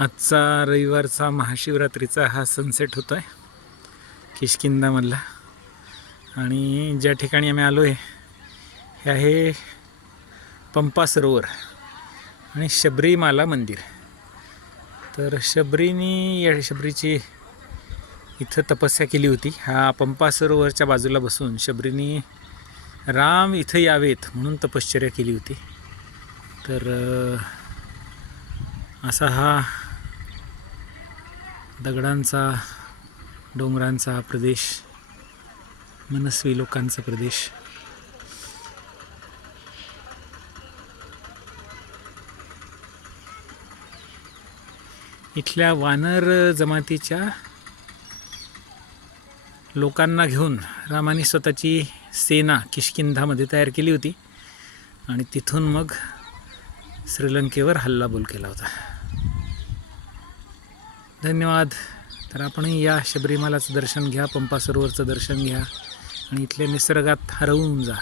आजचा रविवारचा महाशिवरात्रीचा हा सनसेट होतो आहे किष्किंधामधला. आणि ज्या ठिकाणी आम्ही आलो आहे हे आहे पंपा सरोवर आणि शबरीमाला मंदिर. तर शबरीची इथं तपस्या केली होती. हा पंपा सरोवरच्या बाजूला बसून शबरीनी राम इथं यावेत म्हणून तपश्चर्या केली होती. तर असा हा दगडांचा डोंगरांचा प्रदेश, मनस्वी लोकांचा प्रदेश. इथल्या वानर जमातीच्या लोकांना घेऊन रामाने स्वतःची सेना किष्किंधामध्ये तयार केली होती आणि तिथून मग श्रीलंकेवर हल्लाबोल केला होता. धन्यवाद. तर आपणही या शबरीमालाचं दर्शन घ्या, पंपा सरोवरचं दर्शन घ्या आणि इथल्या निसर्गात हरवून जा.